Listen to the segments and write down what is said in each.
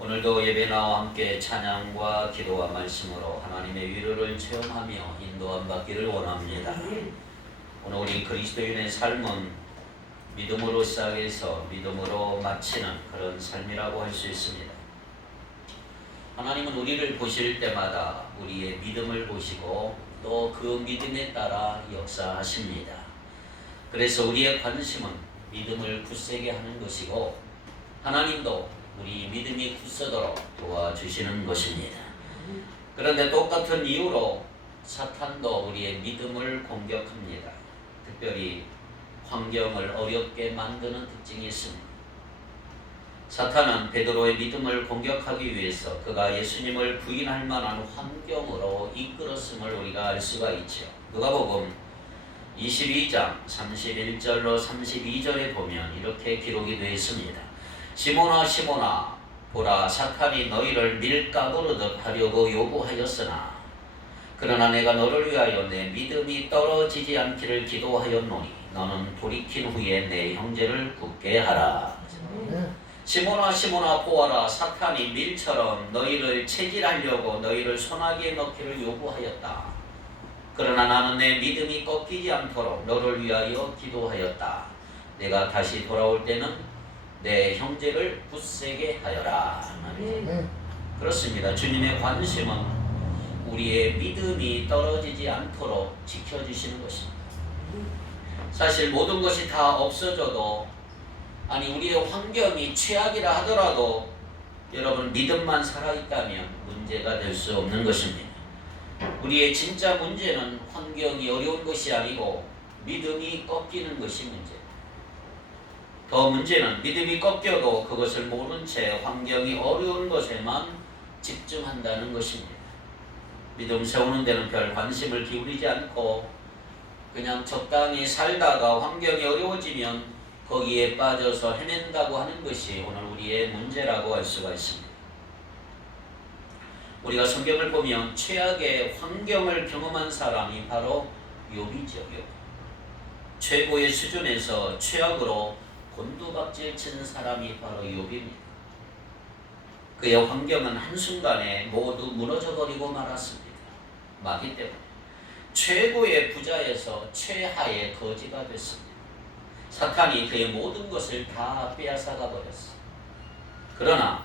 오늘도 예배 나와 함께 찬양과 기도와 말씀으로 하나님의 위로를 체험하며 인도함 받기를 원합니다. 오늘 우리 그리스도인의 삶은 믿음으로 시작해서 믿음으로 마치는 그런 삶이라고 할 수 있습니다. 하나님은 우리를 보실 때마다 우리의 믿음을 보시고 또 그 믿음에 따라 역사하십니다. 그래서 우리의 관심은 믿음을 굳세게 하는 것이고 하나님도 우리 믿음이 굳세도록 도와주시는 것입니다. 그런데 똑같은 이유로 사탄도 우리의 믿음을 공격합니다. 특별히 환경을 어렵게 만드는 특징이 있습니다. 사탄은 베드로의 믿음을 공격하기 위해서 그가 예수님을 부인할 만한 환경으로 이끌었음을 우리가 알 수가 있죠. 누가복음 22장 31절로 32절에 보면 이렇게 기록이 되어 있습니다. 시몬아 시몬아 보라 사탄이 너희를 밀가부르듯 하려고 요구하였으나 그러나 내가 너를 위하여 내 믿음이 떨어지지 않기를 기도하였노니 너는 돌이킨 후에 내 형제를 굳게 하라. 시몬아 시몬아 보아라 사탄이 밀처럼 너희를 체질하려고 너희를 소나기에 넣기를 요구하였다. 그러나 나는 내 믿음이 꺾이지 않도록 너를 위하여 기도하였다. 내가 다시 돌아올 때는 내 형제를 굳세게 하여라. 그렇습니다. 주님의 관심은 우리의 믿음이 떨어지지 않도록 지켜주시는 것입니다. 사실 모든 것이 다 없어져도 우리의 환경이 최악이라 하더라도 여러분 믿음만 살아있다면 문제가 될 수 없는 것입니다. 우리의 진짜 문제는 환경이 어려운 것이 아니고 믿음이 꺾이는 것이 문제입니다. 더 문제는 믿음이 꺾여도 그것을 모른 채 환경이 어려운 것에만 집중한다는 것입니다. 믿음 세우는 데는 별 관심을 기울이지 않고 그냥 적당히 살다가 환경이 어려워지면 거기에 빠져서 헤맨다고 하는 것이 오늘 우리의 문제라고 할 수가 있습니다. 우리가 성경을 보면 최악의 환경을 경험한 사람이 바로 욥이죠. 욥. 최고의 수준에서 최악으로 곤두박질 치는 사람이 바로 욥입니다. 그의 환경은 한순간에 모두 무너져버리고 말았습니다. 마귀 때문에 최고의 부자에서 최하의 거지가 됐습니다. 사탄이 그의 모든 것을 다 빼앗아가 버렸습니다. 그러나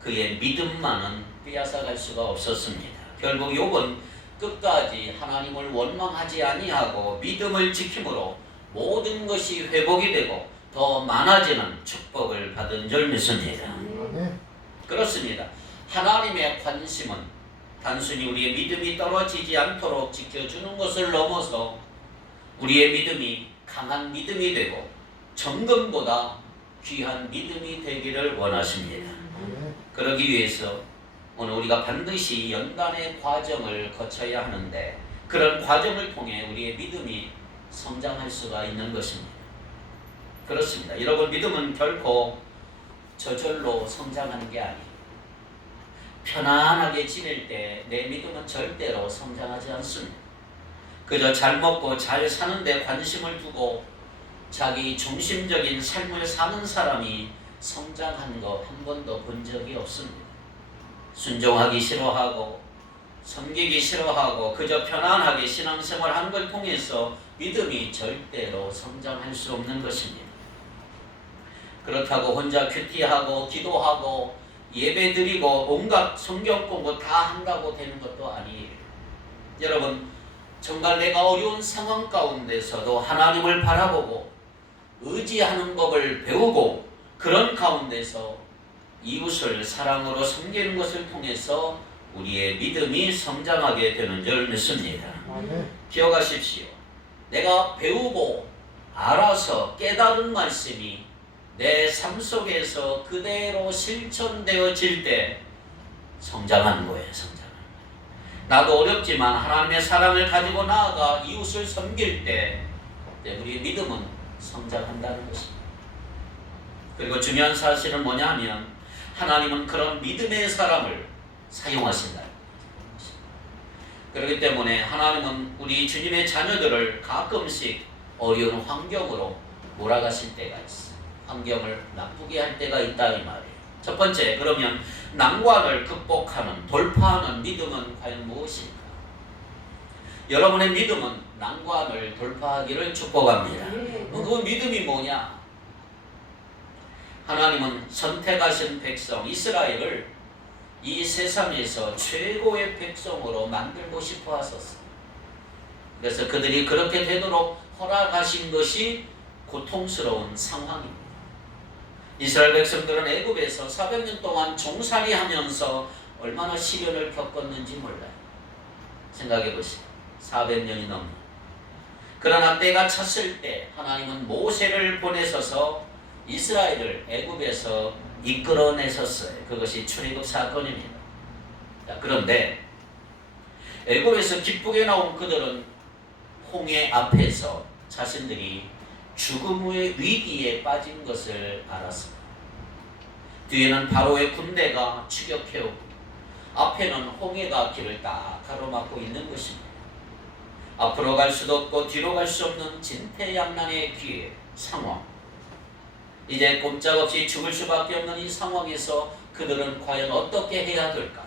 그의 믿음만은 빼앗아갈 수가 없었습니다. 결국 욥은 끝까지 하나님을 원망하지 아니하고 믿음을 지킴으로 모든 것이 회복이 되고 더 많아지는 축복을 받은 줄 믿습니다. 그렇습니다. 하나님의 관심은 단순히 우리의 믿음이 떨어지지 않도록 지켜주는 것을 넘어서 우리의 믿음이 강한 믿음이 되고 정금보다 귀한 믿음이 되기를 원하십니다. 그러기 위해서 오늘 우리가 반드시 연단의 과정을 거쳐야 하는데 그런 과정을 통해 우리의 믿음이 성장할 수가 있는 것입니다. 그렇습니다. 여러분 믿음은 결코 저절로 성장하는 게 아니에요. 편안하게 지낼 때 내 믿음은 절대로 성장하지 않습니다. 그저 잘 먹고 잘 사는 데 관심을 두고 자기 중심적인 삶을 사는 사람이 성장한 거 한 번도 본 적이 없습니다. 순종하기 싫어하고 섬기기 싫어하고 그저 편안하게 신앙생활 하는 걸 통해서 믿음이 절대로 성장할 수 없는 것입니다. 그렇다고 혼자 큐티하고 기도하고 예배드리고 온갖 성경 공부 다 한다고 되는 것도 아니에요. 여러분 정말 내가 어려운 상황 가운데서도 하나님을 바라보고 의지하는 법을 배우고 그런 가운데서 이웃을 사랑으로 섬기는 것을 통해서 우리의 믿음이 성장하게 되는 줄 믿습니다. 기억하십시오. 내가 배우고 알아서 깨달은 말씀이 내 삶 속에서 그대로 실천되어질 때 성장하는 거예요. 나도 어렵지만 하나님의 사랑을 가지고 나아가 이웃을 섬길 때 우리의 믿음은 성장한다는 것입니다. 그리고 중요한 사실은 뭐냐면 하나님은 그런 믿음의 사람을 사용하신다. 그렇기 때문에 하나님은 우리 주님의 자녀들을 가끔씩 어려운 환경으로 몰아가실 때가 있어요. 환경을 나쁘게 할 때가 있다 이 말이에요. 첫 번째, 그러면 난관을 극복하는 돌파하는 믿음은 과연 무엇일까? 여러분의 믿음은 난관을 돌파하기를 축복합니다. 그 믿음이 뭐냐? 하나님은 선택하신 백성 이스라엘을 이 세상에서 최고의 백성으로 만들고 싶어 하셨어요. 그래서 그들이 그렇게 되도록 허락하신 것이 고통스러운 상황입니다. 이스라엘 백성들은 애굽에서 400년 동안 종살이 하면서 얼마나 시련을 겪었는지 몰라요. 생각해 보세요. 400년이 넘는. 그러나 때가 찼을 때 하나님은 모세를 보내셔서 이스라엘을 애굽에서 이끌어내셨어요. 그것이 출애굽 사건입니다. 자, 그런데 애굽에서 기쁘게 나온 그들은 홍해 앞에서 자신들이 죽음의 위기에 빠진 것을 알았습니다. 뒤에는 바로의 군대가 추격해오고 앞에는 홍해가 길을 딱 가로막고 있는 것입니다. 앞으로 갈 수도 없고 뒤로 갈 수 없는 진퇴양난의 기회 상황. 이제 꼼짝없이 죽을 수밖에 없는 이 상황에서 그들은 과연 어떻게 해야 될까?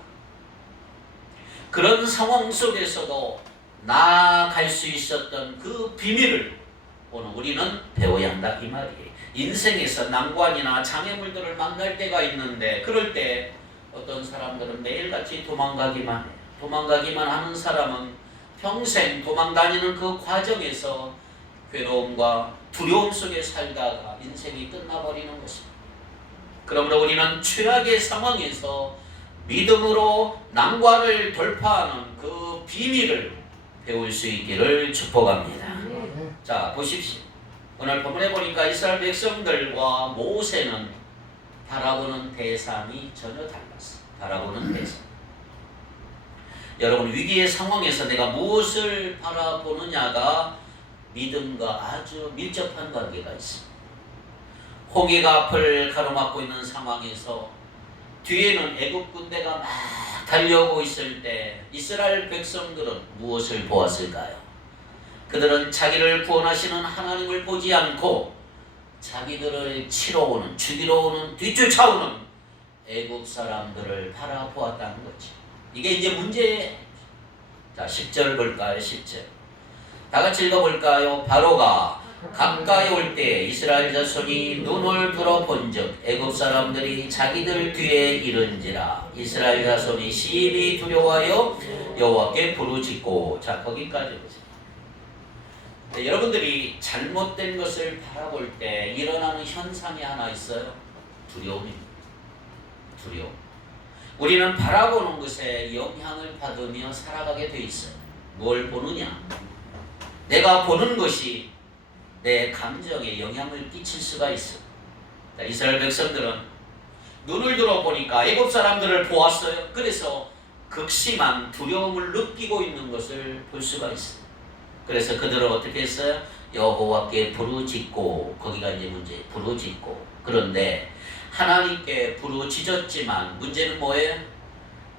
그런 상황 속에서도 나아갈 수 있었던 그 비밀을 오늘 우리는 배워야 한다 이 말이에요. 인생에서 난관이나 장애물들을 만날 때가 있는데 그럴 때 어떤 사람들은 매일같이 도망가기만 해요. 도망가기만 하는 사람은 평생 도망다니는 그 과정에서 괴로움과 두려움 속에 살다가 인생이 끝나버리는 것입니다. 그러므로 우리는 최악의 상황에서 믿음으로 난관을 돌파하는 그 비밀을 배울 수 있기를 축복합니다. 자, 보십시오. 오늘 본문에 보니까 이스라엘 백성들과 모세는 바라보는 대상이 전혀 달랐어요. 바라보는 대상. 여러분, 위기의 상황에서 내가 무엇을 바라보느냐가 믿음과 아주 밀접한 관계가 있습니다. 홍해가 앞을 가로막고 있는 상황에서 뒤에는 애굽 군대가 막 달려오고 있을 때 이스라엘 백성들은 무엇을 보았을까요? 그들은 자기를 구원하시는 하나님을 보지 않고 자기들을 치러 오는, 죽이러 오는, 뒤쫓아오는 애굽 사람들을 바라보았다는 거죠. 이게 이제 문제예요. 자, 10절 볼까요? 10절. 다 같이 읽어볼까요? 바로가 가까이 올 때 이스라엘 자손이 눈을 들어 본즉 애굽 사람들이 자기들 뒤에 이른지라. 이스라엘 자손이 심히 두려워하여 여호와께 부르짖고. 자, 거기까지 보세요. 네, 여러분들이 잘못된 것을 바라볼 때 일어나는 현상이 하나 있어요. 두려움입니다. 두려움. 우리는 바라보는 것에 영향을 받으며 살아가게 돼 있어요. 뭘 보느냐? 내가 보는 것이 내 감정에 영향을 끼칠 수가 있어요. 자, 이스라엘 백성들은 눈을 들어 보니까 애굽 사람들을 보았어요. 그래서 극심한 두려움을 느끼고 있는 것을 볼 수가 있어요. 그래서 그들은 어떻게 했어요? 여호와께 부르짖고. 거기가 이제 문제. 부르짖고. 그런데 하나님께 부르짖었지만 문제는 뭐예요?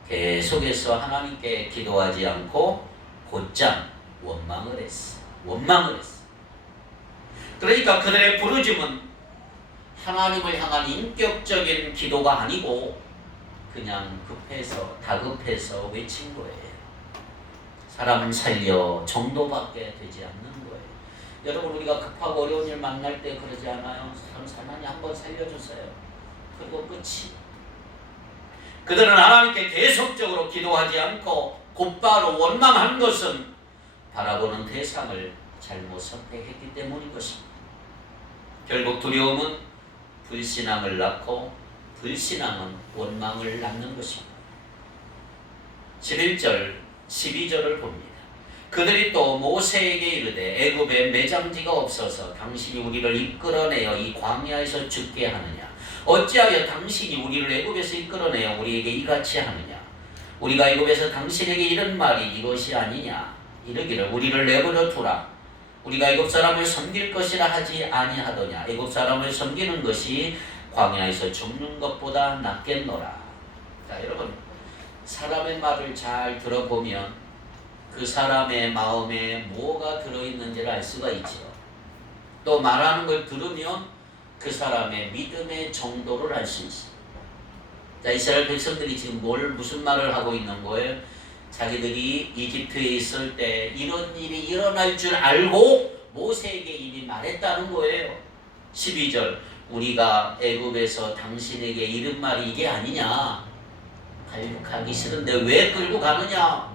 계속해서 하나님께 기도하지 않고 곧장 원망을 했어. 원망을 했어. 그러니까 그들의 부르짖음은 하나님을 향한 인격적인 기도가 아니고 그냥 급해서 다급해서 외친 거예요. 사람을 살려 정도밖에 되지 않는 거예요. 여러분, 우리가 급하고 어려운 일 만날 때 그러지 않아요? 하나님 한번 살려주세요. 그리고 끝이. 그들은 하나님께 계속적으로 기도하지 않고 곧바로 원망한 것은 바라보는 대상을 잘못 선택했기 때문인 것입니다. 결국 두려움은 불신앙을 낳고 불신앙은 원망을 낳는 것입니다. 11절 12절을 봅니다. 그들이 또 모세에게 이르되 애굽에 매장지가 없어서 당신이 우리를 이끌어내어 이 광야에서 죽게 하느냐? 어찌하여 당신이 우리를 애굽에서 이끌어내어 우리에게 이같이 하느냐? 우리가 애굽에서 당신에게 이런 말이 이것이 아니냐? 이르기를 우리를 내버려 두라. 우리가 애굽 사람을 섬길 것이라 하지 아니하더냐? 애굽 사람을 섬기는 것이 광야에서 죽는 것보다 낫겠노라. 자, 여러분, 사람의 말을 잘 들어보면 그 사람의 마음에 뭐가 들어있는지를 알 수가 있죠. 또 말하는 걸 들으면 그 사람의 믿음의 정도를 알 수 있어요. 자, 이스라엘 백성들이 지금 무슨 말을 하고 있는 거예요? 자기들이 이집트에 있을 때 이런 일이 일어날 줄 알고 모세에게 이미 말했다는 거예요. 12절, 우리가 애굽에서 당신에게 이른 말이 이게 아니냐? 가기 싫은데 왜 끌고 가느냐?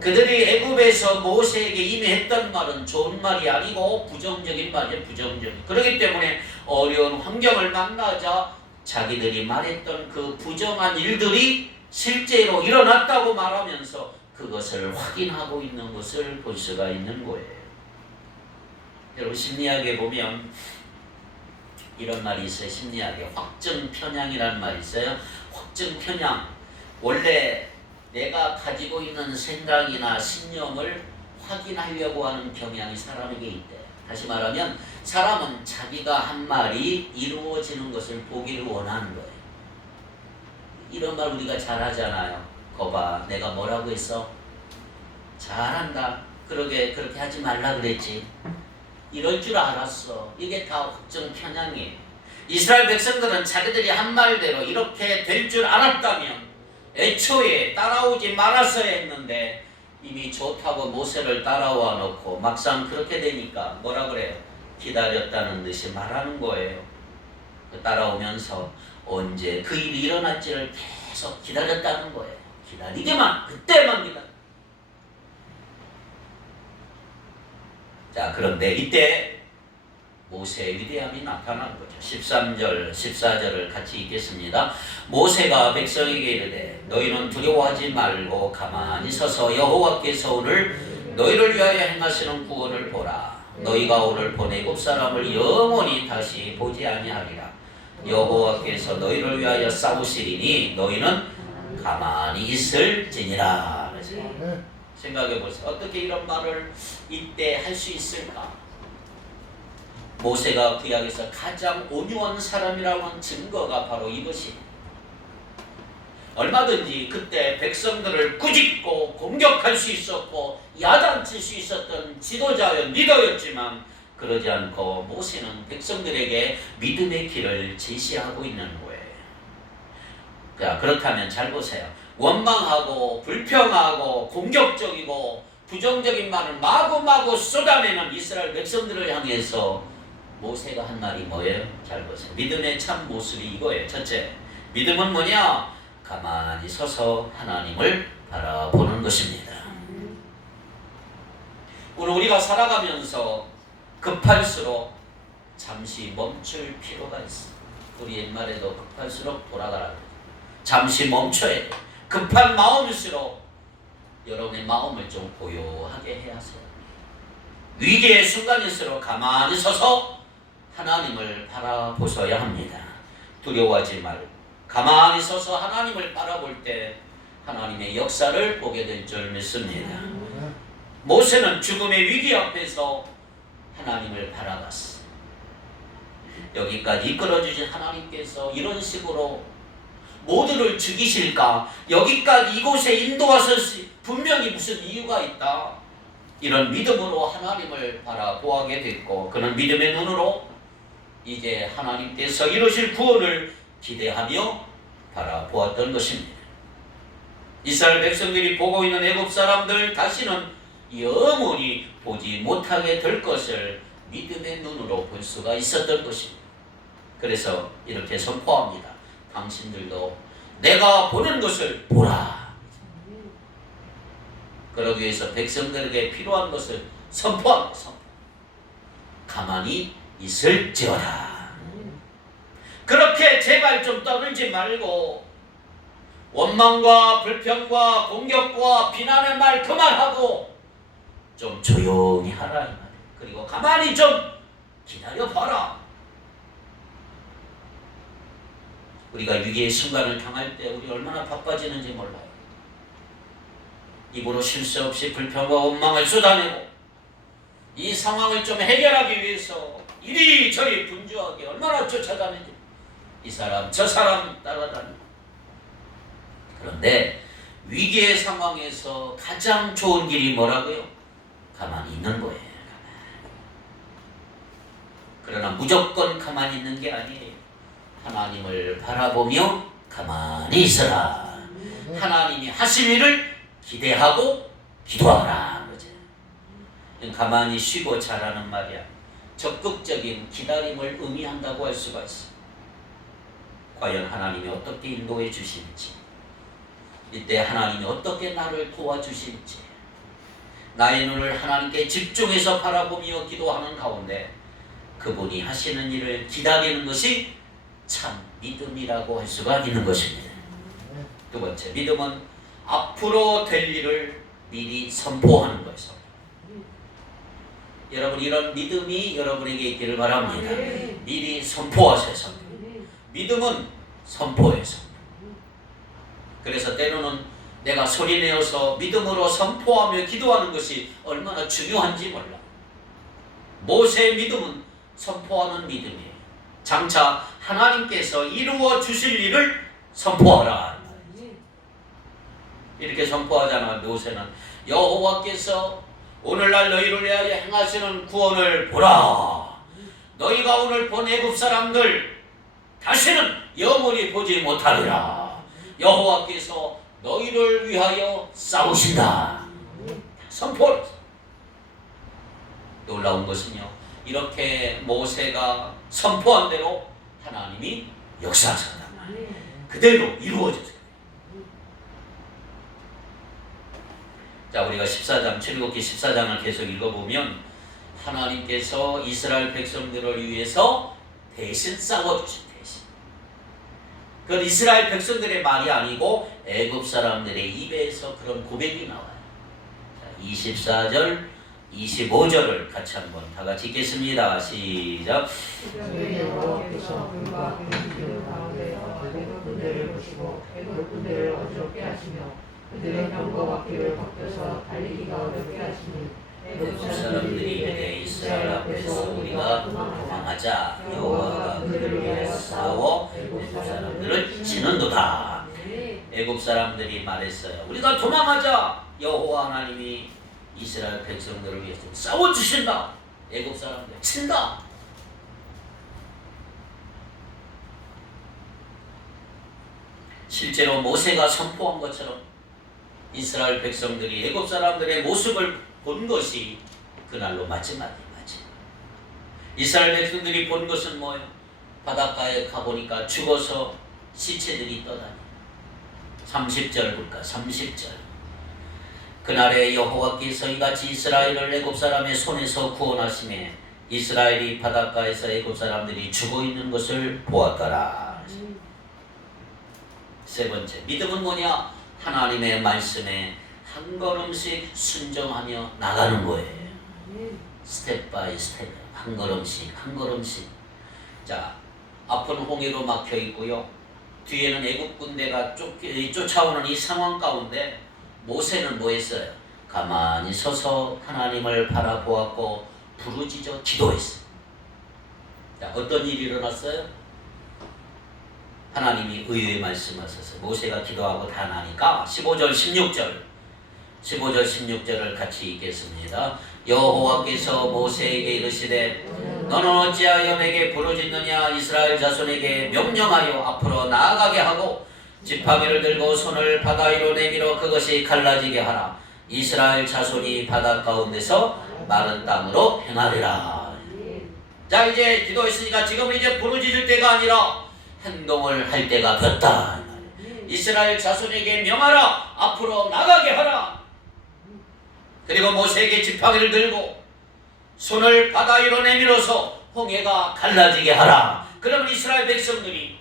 그들이 애굽에서 모세에게 이미 했던 말은 좋은 말이 아니고 부정적인 말이에요. 부정적인. 그렇기 때문에 어려운 환경을 만나자 자기들이 말했던 그 부정한 일들이 실제로 일어났다고 말하면서 그것을 확인하고 있는 것을 볼 수가 있는 거예요. 여러분, 심리학에 보면 이런 말이 있어요. 심리학에 확증편향이라는 말이 있어요. 확증편향. 원래 내가 가지고 있는 생각이나 신념을 확인하려고 하는 경향이 사람에게 있대. 다시 말하면 사람은 자기가 한 말이 이루어지는 것을 보기를 원하는 거예요. 이런 말 우리가 잘 하잖아요. 거봐, 내가 뭐라고 했어? 잘한다. 그렇게 하지 말라 그랬지. 이럴 줄 알았어. 이게 다 확증 편향이에요. 이스라엘 백성들은 자기들이 한 말대로 이렇게 될 줄 알았다면 애초에 따라오지 말았어야 했는데 이미 좋다고 모세를 따라와 놓고 막상 그렇게 되니까 뭐라 그래요? 기다렸다는 듯이 말하는 거예요. 따라오면서 언제 그 일이 일어날지를 계속 기다렸다는 거예요. 기다리기만, 그때만 기다려. 자, 그런데 이때 모세의 위대함이 나타난 거죠. 13절, 14절을 같이 읽겠습니다. 모세가 백성에게 이르되 너희는 두려워하지 말고 가만히 서서 여호와께서 오늘 너희를 위하여 행하시는 구원을 보라. 너희가 오늘 본 애굽 사람을 영원히 다시 보지 아니하리라. 여호와께서 너희를 위하여 싸우시리니 너희는 가만히 있을지니라. 생각해 보세요. 어떻게 이런 말을 이때 할 수 있을까? 모세가 구약에서 가장 온유한 사람이라고 하는 증거가 바로 이것입니다. 얼마든지 그때 백성들을 꾸짖고 공격할 수 있었고 야단칠 수 있었던 지도자였 리더였지만 그러지 않고 모세는 백성들에게 믿음의 길을 제시하고 있는 거예요. 자, 그렇다면 잘 보세요. 원망하고 불평하고 공격적이고 부정적인 말을 마구마구 쏟아내는 이스라엘 백성들을 향해서 모세가 한 말이 뭐예요? 잘 보세요. 믿음의 참 모습이 이거예요. 첫째, 믿음은 뭐냐? 가만히 서서 하나님을 바라보는 것입니다. 오늘 우리가 살아가면서 급할수록 잠시 멈출 필요가 있어. 우리 옛말에도 급할수록 돌아가라. 잠시 멈춰야 돼. 급한 마음일수록 여러분의 마음을 좀 고요하게 해야 하세요. 위기의 순간일수록 가만히 서서 하나님을 바라보셔야 합니다. 두려워하지 말고 가만히 서서 하나님을 바라볼 때 하나님의 역사를 보게 될 줄 믿습니다. 모세는 죽음의 위기 앞에서 하나님을 바라봤어. 여기까지 이끌어주신 하나님께서 이런 식으로 모두를 죽이실까? 여기까지 이곳에 인도하셨을 분명히 무슨 이유가 있다. 이런 믿음으로 하나님을 바라보게 됐고 그는 믿음의 눈으로 이제 하나님께서 이루실 구원을 기대하며 바라보았던 것입니다. 이스라엘 백성들이 보고 있는 애굽 사람들 다시는 영원히 보지 못하게 될 것을 믿음의 눈으로 볼 수가 있었던 것입니다. 그래서 이렇게 선포합니다. 당신들도 내가 보는 것을 보라. 그러기 위해서 백성들에게 필요한 것을 선포합니다. 선포. 가만히 있을지어다. 그렇게 제발 좀 떠들지 말고 원망과 불평과 공격과 비난의 말 그만하고 좀 조용히 하라 이 말이에요. 그리고 가만히 좀 기다려봐라. 우리가 위기의 순간을 당할 때 우리 얼마나 바빠지는지 몰라요. 입으로 쉴 새 없이 불평과 원망을 쏟아내고 이 상황을 좀 해결하기 위해서 이리저리 분주하게 얼마나 쫓아다니지. 이 사람 저 사람 따라다니고. 그런데 위기의 상황에서 가장 좋은 길이 뭐라고요? 가만히 있는 거예요. 그러나 무조건 가만히 있는 게 아니에요. 하나님을 바라보며 가만히 있어라. 하나님이 하실 일을 기대하고 기도하라. 가만히 쉬고 자라는 말이야. 적극적인 기다림을 의미한다고 할 수가 있어. 과연 하나님이 어떻게 인도해 주실지, 이때 하나님이 어떻게 나를 도와주실지, 나의 눈을 하나님께 집중해서 바라보며 기도하는 가운데 그분이 하시는 일을 기다리는 것이 참 믿음이라고 할 수가 있는 것입니다. 두 번째, 믿음은 앞으로 될 일을 미리 선포하는 것이죠. 여러분, 이런 믿음이 여러분에게 있기를 바랍니다. 미리 선포하셔서. 믿음은 선포해서. 그래서 때로는 내가 소리내어서 믿음으로 선포하며 기도하는 것이 얼마나 중요한지 몰라. 모세의 믿음은 선포하는 믿음이에요. 장차 하나님께서 이루어 주실 일을 선포하라. 이렇게 선포하잖아. 모세는 여호와께서 오늘날 너희를 위하여 행하시는 구원을 보라. 너희가 오늘 본 애굽 사람들 다시는 영원히 보지 못하리라. 여호와께서 너희를 위하여 싸우신다. 선포를. 놀라운 것은요, 이렇게 모세가 선포한 대로 하나님이 역사하셨단 말이에요. 그대로 이루어졌어요. 자, 우리가 14장, 출애굽기 14장을 계속 읽어보면 하나님께서 이스라엘 백성들을 위해서 대신 싸워주신 대신. 그건 이스라엘 백성들의 말이 아니고 애굽 사람들의 입에서 그런 고백이 나와요. 자, 24절, 25절을 같이 한번 다 같이 읽겠습니다. 시작. 여호와께서 그가 그들 가운데서 애굽 군대를 보시고 애굽 군대를 어지럽게 하시며 그들의 병거 바퀴를 벗겨서 달리기가 어렵게 하시니 애굽 사람들이 내 이스라엘 앞에서 우리가 도망하자. 여호와가 그들을 위해 싸워 애굽 사람들을 치는도다. 애굽 사람들이 말했어요. 우리가 도망하자. 여호와 하나님이 이스라엘 백성들을 위해서 싸워주신다. 애굽 사람들 친다. 실제로 모세가 선포한 것처럼 이스라엘 백성들이 애굽 사람들의 모습을 본 것이 그날로 마지막이에요. 이스라엘 백성들이 본 것은 뭐예요? 바닷가에 가보니까 죽어서 시체들이 떠다니. 30절 볼까? 30절. 그날에 여호와께서 이같이 이스라엘을 애굽 사람의 손에서 구원하시매 이스라엘이 바닷가에서 애굽 사람들이 죽어 있는 것을 보았더라. 세 번째, 믿음은 뭐냐? 하나님의 말씀에 한 걸음씩 순종하며 나가는 거예요. 스텝 바이 스텝, 한 걸음씩 한 걸음씩. 자, 앞은 홍해로 막혀 있고요. 뒤에는 애굽 군대가 쫓아오는 이 상황 가운데 모세는 뭐 했어요? 가만히 서서 하나님을 바라보았고 부르짖어 기도했어요. 자, 어떤 일이 일어났어요? 하나님이 의의 말씀하셔서 모세가 기도하고 다 나니까 15절 16절을 같이 읽겠습니다. 여호와께서 모세에게 이르시되 너는 어찌하여 내게 부르짖느냐? 이스라엘 자손에게 명령하여 앞으로 나아가게 하고 지팡이를 들고 손을 바다 위로 내밀어 그것이 갈라지게 하라. 이스라엘 자손이 바다 가운데서 마른 땅으로 행하리라. 자, 이제 기도했으니까 지금은 이제 부르짖을 때가 아니라 행동을 할 때가 됐다. 이스라엘 자손에게 명하라. 앞으로 나가게 하라. 그리고 모세에게 지팡이를 들고 손을 바다 위로 내밀어서 홍해가 갈라지게 하라. 그러면 이스라엘 백성들이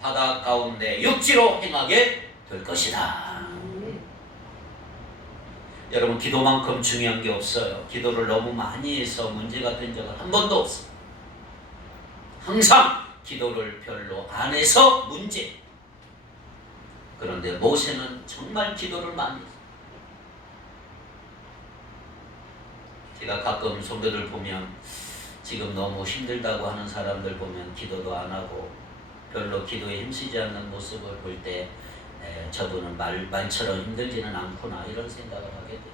바다 가운데 육지로 행하게 될 것이다. 여러분, 기도만큼 중요한 게 없어요. 기도를 너무 많이 해서 문제가 된 적은 한 번도 없어요. 항상 기도를 별로 안 해서 문제. 그런데 모세는 정말 기도를 많이 했어요. 제가 가끔 성도들 보면 지금 너무 힘들다고 하는 사람들 보면 기도도 안 하고 별로 기도에 힘쓰지 않는 모습을 볼 때 저분은 말처럼 힘들지는 않구나 이런 생각을 하게 돼요.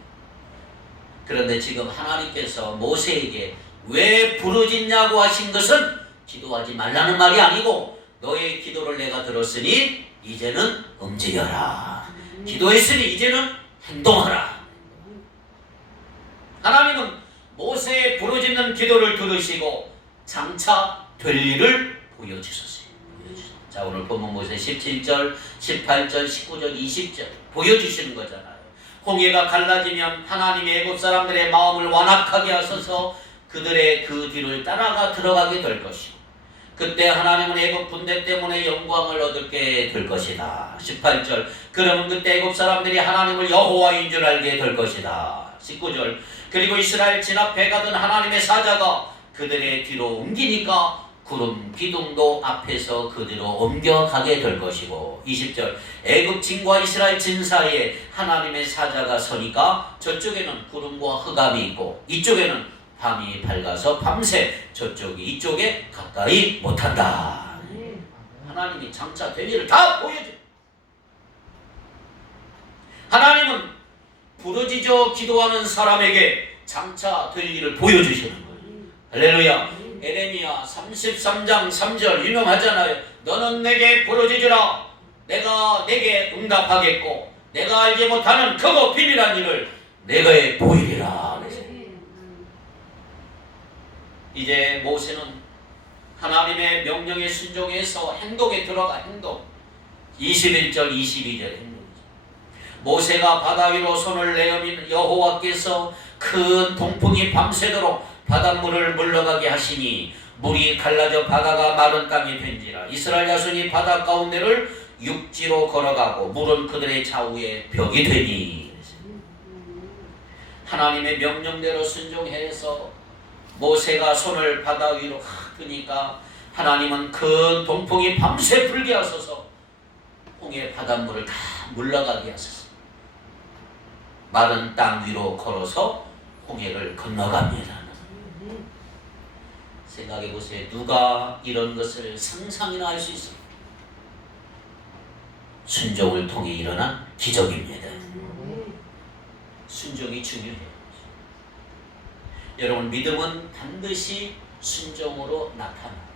그런데 지금 하나님께서 모세에게 왜 부르짖냐고 하신 것은 기도하지 말라는 말이 아니고 너의 기도를 내가 들었으니 이제는 움직여라. 기도했으니 이제는 행동하라. 하나님은 모세의 부르짖는 기도를 들으시고 장차 될 일을 보여주셨어요. 자, 오늘 본문 모세 17절, 18절, 19절, 20절 보여주시는 거잖아요. 홍해가 갈라지면 하나님의 애굽 사람들의 마음을 완악하게 하셔서 그들의 그 뒤를 따라가 들어가게 될 것이고, 그때 하나님은 애굽 군대 때문에 영광을 얻게 될 것이다. 18절, 그러면 그때 애굽 사람들이 하나님을 여호와인 줄 알게 될 것이다. 19절, 그리고 이스라엘 진 앞에 가던 하나님의 사자가 그들의 뒤로 옮기니까 구름 기둥도 앞에서 그대로 옮겨가게 될 것이고, 20절, 애굽 진과 이스라엘 진 사이에 하나님의 사자가 서니까 저쪽에는 구름과 흑암이 있고 이쪽에는 밤이 밝아서 밤새 저쪽이 이쪽에 가까이 못한다. 하나님이 장차 될 일을 다 보여줘. 하나님은 부르짖어 기도하는 사람에게 장차 될 일을 보여주시는 거예요. 할렐루야. 에레미야 33장 3절 유명하잖아요. 너는 내게 부르짖으라. 내가 내게 응답하겠고 내가 알지 못하는 크고 비밀한 일을 내가 보이리라. 이제 모세는 하나님의 명령에 순종해서 행동에 들어가. 행동. 21절 22절 행동이죠. 모세가 바다 위로 손을 내어민 여호와께서 큰 동풍이 밤새도록 바닷물을 물러가게 하시니 물이 갈라져 바다가 마른 땅이 된지라. 이스라엘 자손이 바다 가운데를 육지로 걸어가고 물은 그들의 좌우에 벽이 되니. 하나님의 명령대로 순종해서 모세가 손을 바다 위로 드니까 하나님은 큰 동풍이 밤새 불게 하소서 홍해 바닷물을 다 물러가게 하소서. 마른 땅 위로 걸어서 홍해를 건너갑니다. 생각해 보세요. 누가 이런 것을 상상이나 할 수 있습니까? 순종을 통해 일어난 기적입니다. 순종이 중요해요. 여러분, 믿음은 반드시 순종으로 나타나요.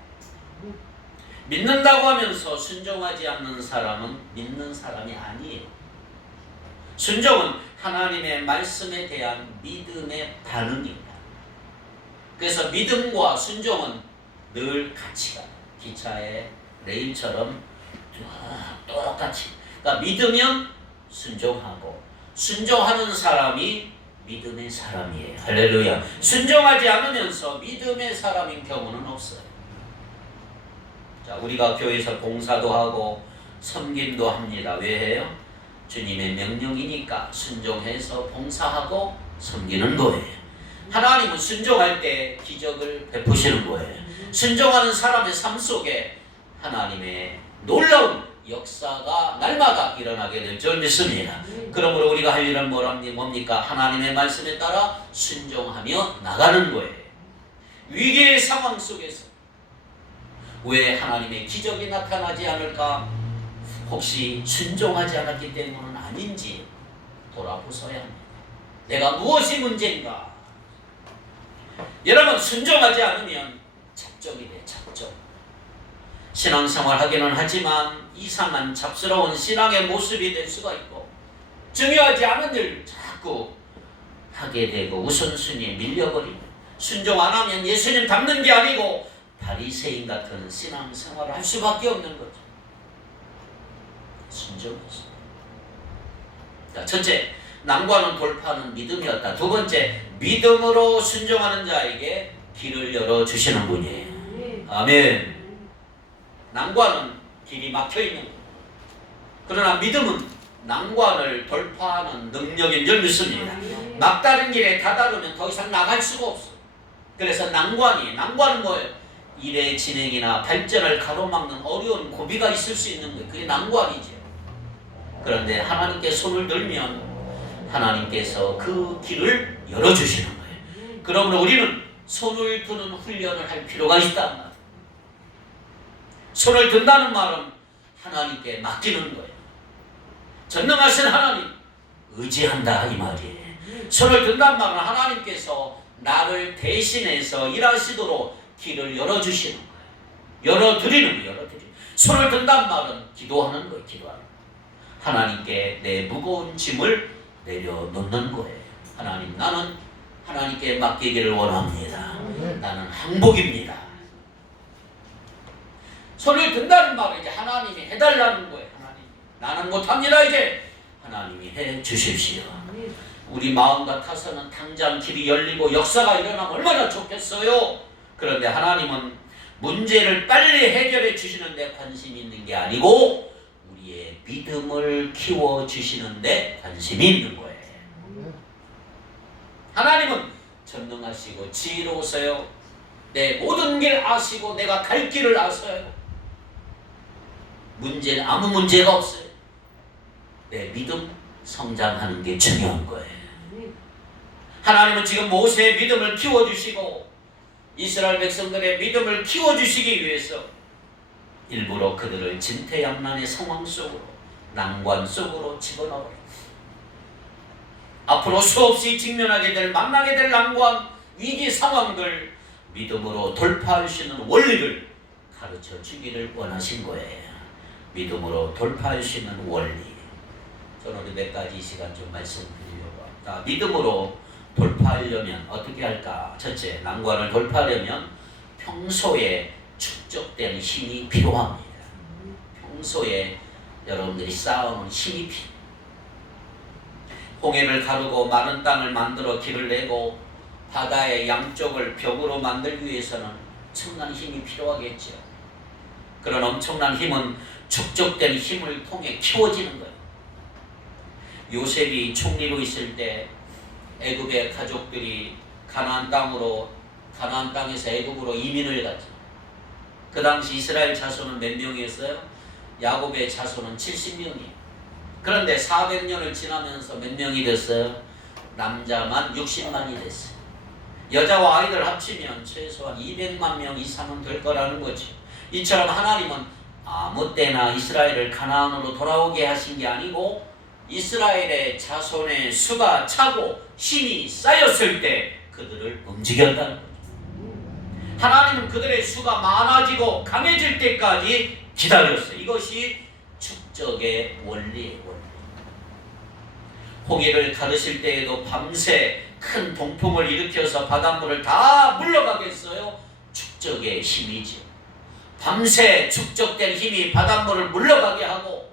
믿는다고 하면서 순종하지 않는 사람은 믿는 사람이 아니에요. 순종은 하나님의 말씀에 대한 믿음의 반응입니다. 그래서 믿음과 순종은 늘 같이 가요. 기차의 레일처럼 똑같이. 그러니까 믿으면 순종하고 순종하는 사람이 믿음의 사람이에요. 할렐루야. 순종하지 않으면서 믿음의 사람인 경우는 없어요. 자, 우리가 교회에서 봉사도 하고 섬김도 합니다. 왜 해요? 주님의 명령이니까 순종해서 봉사하고 섬기는 거예요. 하나님은 순종할 때 기적을 베푸시는 거예요. 순종하는 사람의 삶 속에 하나님의 놀라운 역사가 날마다 일어나게 될 줄 믿습니다. 그러므로 우리가 할 일은 뭡니까? 하나님의 말씀에 따라 순종하며 나가는 거예요. 위기의 상황 속에서 왜 하나님의 기적이 나타나지 않을까? 혹시 순종하지 않았기 때문은 아닌지 돌아보셔야 합니다. 내가 무엇이 문제인가? 여러분, 순종하지 않으면 잡종이 돼. 잡종. 신앙생활 하기는 하지만 이상한 잡스러운 신앙의 모습이 될 수가 있고, 중요하지 않은 일 자꾸 하게 되고 우선순위에 밀려버립니다. 순종 안 하면 예수님 닮는 게 아니고 바리새인 같은 신앙생활을 할 수밖에 없는 거죠. 순종했습니다. 자, 첫째, 난관을 돌파하는 믿음이었다. 두 번째, 믿음으로 순종하는 자에게 길을 열어주시는 분이에요. 아멘. 난관은 길이 막혀있는 거예요. 그러나 믿음은 난관을 돌파하는 능력인 줄 믿습니다. 막다른 길에 다다르면 더 이상 나갈 수가 없어. 그래서 난관은 뭐예요? 일의 진행이나 발전을 가로막는 어려운 고비가 있을 수 있는 거예요. 그게 난관이죠. 그런데 하나님께 손을 들면 하나님께서 그 길을 열어주시는 거예요. 그러므로 우리는 손을 드는 훈련을 할 필요가 있다. 손을 든다는 말은 하나님께 맡기는 거예요. 전능하신 하나님 의지한다 이 말이에요. 손을 든다는 말은 하나님께서 나를 대신해서 일하시도록 길을 열어주시는 거예요. 열어드리는 거예요. 손을 든다는 말은 기도하는 거예요. 기도하는 거예요. 하나님께 내 무거운 짐을 내려놓는 거예요. 하나님, 나는 하나님께 맡기기를 원합니다. 나는 항복입니다. 손을 든다는 말은 이제 하나님이 해달라는 거예요. 하나님, 나는 못합니다. 이제 하나님이 해 주십시오. 우리 마음 같아서는 당장 길이 열리고 역사가 일어나면 얼마나 좋겠어요. 그런데 하나님은 문제를 빨리 해결해 주시는 데 관심이 있는 게 아니고 우리의 믿음을 키워주시는 데 관심이 있는 거예요. 하나님은 전능하시고 지혜로우세요. 내 모든 길 아시고 내가 갈 길을 아세요. 문제는 아무 문제가 없어요. 내 믿음 성장하는 게 중요한 거예요. 하나님은 지금 모세의 믿음을 키워주시고 이스라엘 백성들의 믿음을 키워주시기 위해서 일부러 그들을 진퇴양난의 상황 속으로, 난관 속으로 집어넣어요. 앞으로 수없이 직면하게 될, 만나게 될 난관, 위기 상황들 믿음으로 돌파할 수 있는 원리를 가르쳐 주기를 원하신 거예요. 믿음으로 돌파할 수 있는 원리. 저는 오늘 몇 가지 이 시간 좀 말씀드리려고 합니다. 믿음으로 돌파하려면 어떻게 할까? 첫째, 난관을 돌파하려면 평소에 축적된 힘이 필요합니다. 평소에 여러분들이 쌓아놓은 힘이 필요합니다. 홍해를 가르고 마른 땅을 만들어 길을 내고 바다의 양쪽을 벽으로 만들기 위해서는 엄청난 힘이 필요하겠죠. 그런 엄청난 힘은 축적된 힘을 통해 키워지는 거예요. 요셉이 총리로 있을 때 애굽의 가족들이 가나안 땅에서 애굽으로 이민을 갔죠. 그 당시 이스라엘 자손은 몇 명이었어요? 야곱의 자손은 70명이에요. 그런데 400년을 지나면서 몇 명이 됐어요? 남자만 60만이 됐어요. 여자와 아이들 합치면 최소한 200만 명 이상은 될 거라는 거죠. 이처럼 하나님은 아무 때나 이스라엘을 가나안으로 돌아오게 하신 게 아니고 이스라엘의 자손의 수가 차고 힘이 쌓였을 때 그들을 움직였다는 거죠. 하나님은 그들의 수가 많아지고 강해질 때까지 기다렸어요. 이것이 축적의 원리예요. 원리. 홍해를 가르실 때에도 밤새 큰 동풍을 일으켜서 바닷물을 다 물러가게 했어요. 축적의 힘이죠. 밤새 축적된 힘이 바닷물을 물러가게 하고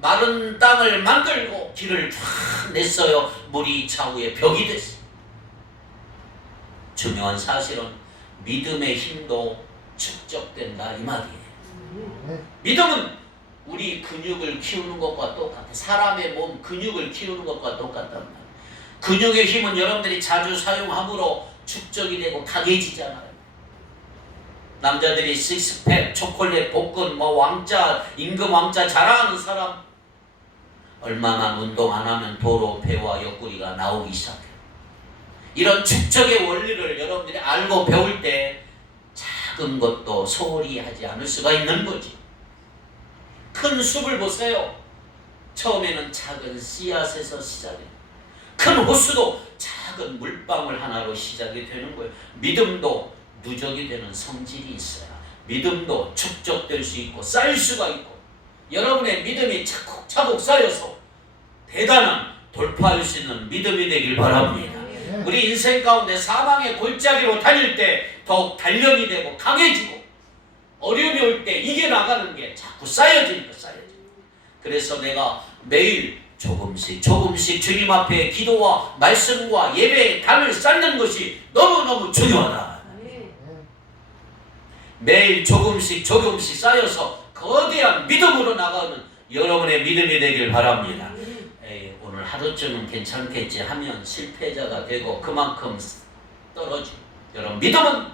마른 땅을 만들고 길을 쫙 냈어요. 물이 좌우의 벽이 됐어요. 중요한 사실은 믿음의 힘도 축적된다 이 말이에요. 믿음은 우리 근육을 키우는 것과 똑같아. 사람의 몸 근육을 키우는 것과 똑같단 말이에요. 근육의 힘은 여러분들이 자주 사용함으로 축적이 되고 강해지잖아요. 남자들이 식스팩, 초콜릿, 복근, 왕자, 임금 왕자 자랑하는 사람 얼마나 운동 안 하면 도로, 배와 옆구리가 나오기 시작해요. 이런 축적의 원리를 여러분들이 알고 배울 때 작은 것도 소홀히 하지 않을 수가 있는 거지. 큰 숲을 보세요. 처음에는 작은 씨앗에서 시작해요. 큰 호수도 작은 물방울 하나로 시작이 되는 거예요. 믿음도 누적이 되는 성질이 있어요. 믿음도 축적될 수 있고 쌓일 수가 있고 여러분의 믿음이 차곡차곡 쌓여서 대단한 돌파할 수 있는 믿음이 되길 바랍니다. 우리 인생 가운데 사망의 골짜기로 달릴 때 더욱 단련이 되고 강해지고 어려움이 올 때 이겨나가는 게 자꾸 쌓여지니까. 그래서 내가 매일 조금씩 주님 앞에 기도와 말씀과 예배의 단을 쌓는 것이 너무너무 중요하다. 매일 조금씩 쌓여서 거대한 믿음으로 나가는 여러분의 믿음이 되길 바랍니다. 오늘 하루쯤은 괜찮겠지 하면 실패자가 되고 그만큼 떨어지고 여러분 믿음은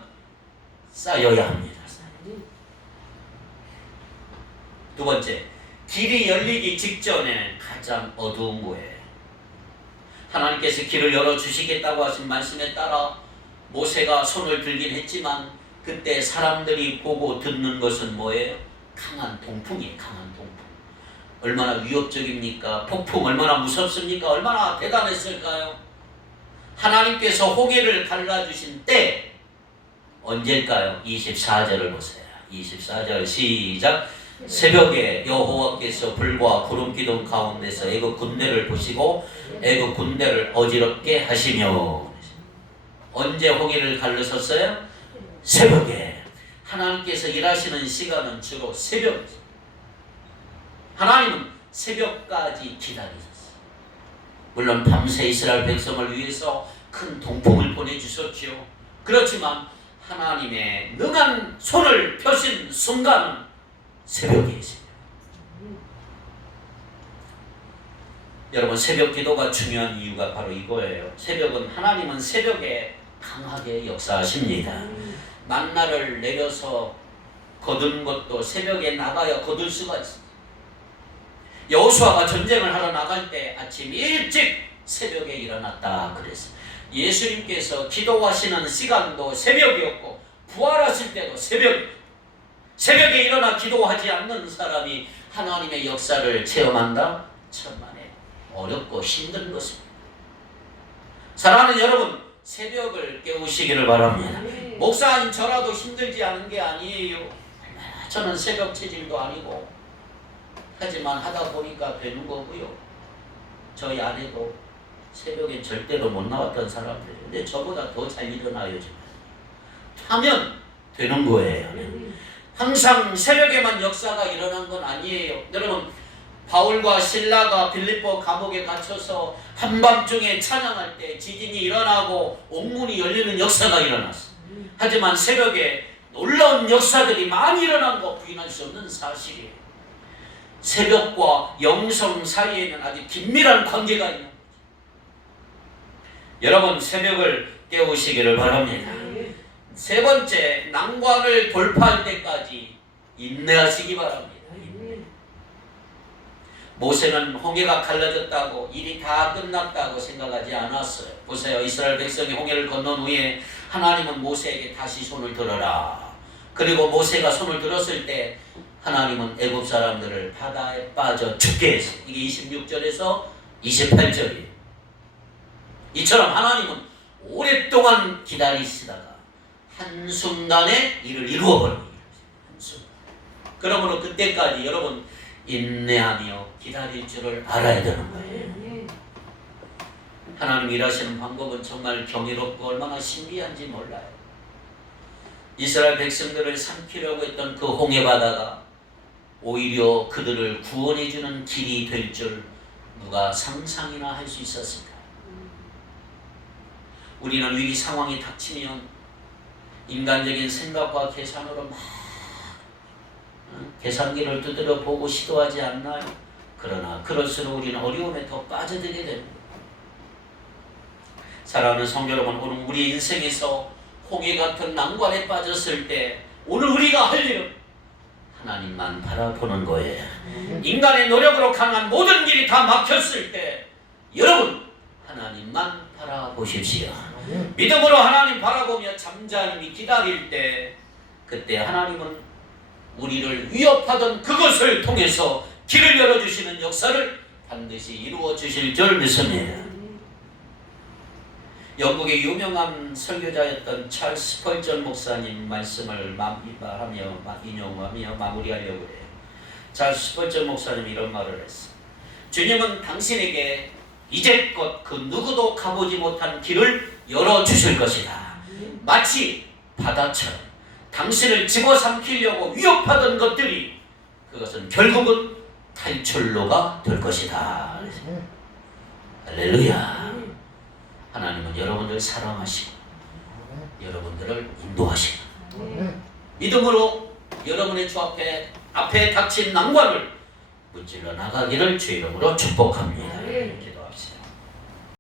쌓여야 합니다. 두 번째, 길이 열리기 직전에 가장 어두운 거예요. 하나님께서 길을 열어주시겠다고 하신 말씀에 따라 모세가 손을 들긴 했지만 그때 사람들이 보고 듣는 것은 뭐예요? 강한 동풍이에요. 강한 동풍. 얼마나 위협적입니까? 폭풍 얼마나 무섭습니까? 얼마나 대단했을까요? 하나님께서 홍해를 갈라주신 때 언제일까요? 24절을 보세요. 24절 시작. 새벽에 여호와께서 불과 구름 기둥 가운데서 애굽 군대를 보시고 애굽 군대를 어지럽게 하시며. 언제 홍해를 갈르셨어요? 새벽에. 하나님께서 일하시는 시간은 주로 새벽이죠. 하나님은 새벽까지 기다리셨어요. 물론 밤새 이스라엘 백성을 위해서 큰 동풍을 보내주셨지요. 그렇지만 하나님의 능한 손을 펴신 순간은 새벽이에요. 여러분, 새벽 기도가 중요한 이유가 바로 이거예요. 하나님은 새벽에 강하게 역사하십니다. 만나를 내려서 거둔 것도 새벽에 나가야 거둘 수가 있습니다. 여호수아가 전쟁을 하러 나갈 때 아침 일찍 새벽에 일어났다 그랬어요. 예수님께서 기도하시는 시간도 새벽이었고 부활하실 때도 새벽에 일어나 기도하지 않는 사람이 하나님의 역사를 체험한다? 천만에 어렵고 힘든 것입니다. 사랑하는 여러분, 새벽을 깨우시기를 바랍니다. 목사님, 저라도 힘들지 않은 게 아니에요. 저는 새벽 체질도 아니고, 하지만 하다 보니까 되는 거고요. 저희 아내도 새벽에 절대로 못 나왔던 사람들이에요. 근데 저보다 더 잘 일어나요. 지금. 하면 되는 거예요. 항상 새벽에만 역사가 일어난 건 아니에요. 여러분, 바울과 실라가 빌립보 감옥에 갇혀서 한밤중에 찬양할 때 지진이 일어나고 옥문이 열리는 역사가 일어났어요. 하지만 새벽에 놀라운 역사들이 많이 일어난 거 부인할 수 없는 사실이에요. 새벽과 영성 사이에는 아주 긴밀한 관계가 있는 거죠. 여러분, 새벽을 깨우시기를 바랍니다. 세 번째, 난관을 돌파할 때까지 인내하시기 바랍니다. 모세는 홍해가 갈라졌다고 일이 다 끝났다고 생각하지 않았어요. 보세요. 이스라엘 백성이 홍해를 건넌 후에 하나님은 모세에게 다시 손을 들어라. 그리고 모세가 손을 들었을 때 하나님은 애굽 사람들을 바다에 빠져 죽게 했어요. 이게 26절에서 28절이에요. 이처럼 하나님은 오랫동안 기다리시다가 한순간에 이를 이루어버립니다. 한순간. 그러므로 그때까지 여러분 인내하며 기다릴 줄을 알아야 되는 거예요. 하나님 일하시는 방법은 정말 경이롭고 얼마나 신비한지 몰라요. 이스라엘 백성들을 삼키려고 했던 그 홍해바다가 오히려 그들을 구원해주는 길이 될 줄 누가 상상이나 할 수 있었을까? 우리는 위기 상황이 닥치면 인간적인 생각과 계산으로 막 계산기를 두드려 보고 시도하지 않나요? 그러나 그럴수록 우리는 어려움에 더 빠져들게 됩니다. 사랑하는 성도 여러분, 오늘 우리 인생에서 홍해 같은 난관에 빠졌을 때 오늘 우리가 할 일은 하나님만 바라보는 거예요. 인간의 노력으로 강한 모든 길이 다 막혔을 때 여러분 하나님만 바라보십시오. 믿음으로 하나님 바라보며 잠잠히 기다릴 때 그때 하나님은 우리를 위협하던 그것을 통해서 길을 열어주시는 역사를 반드시 이루어 주실 줄 믿습니다. 영국의 유명한 설교자였던 찰스 스펄전 목사님 말씀을 인용하며 마무리하려고 해요. 찰스 스펄전 목사님이 이런 말을 했어요. 주님은 당신에게 이제껏 그 누구도 가보지 못한 길을 열어주실 것이다. 마치 바다처럼 당신을 집어삼키려고 위협하던 것들이 그것은 결국은 탈출로가 될 것이다. 할렐루야. 하나님은 여러분들 사랑하시고 여러분들을 인도하시고 믿음으로 여러분의 주 앞에 닥친 난관을 무찔러 나가기를 주 이름으로 축복합니다.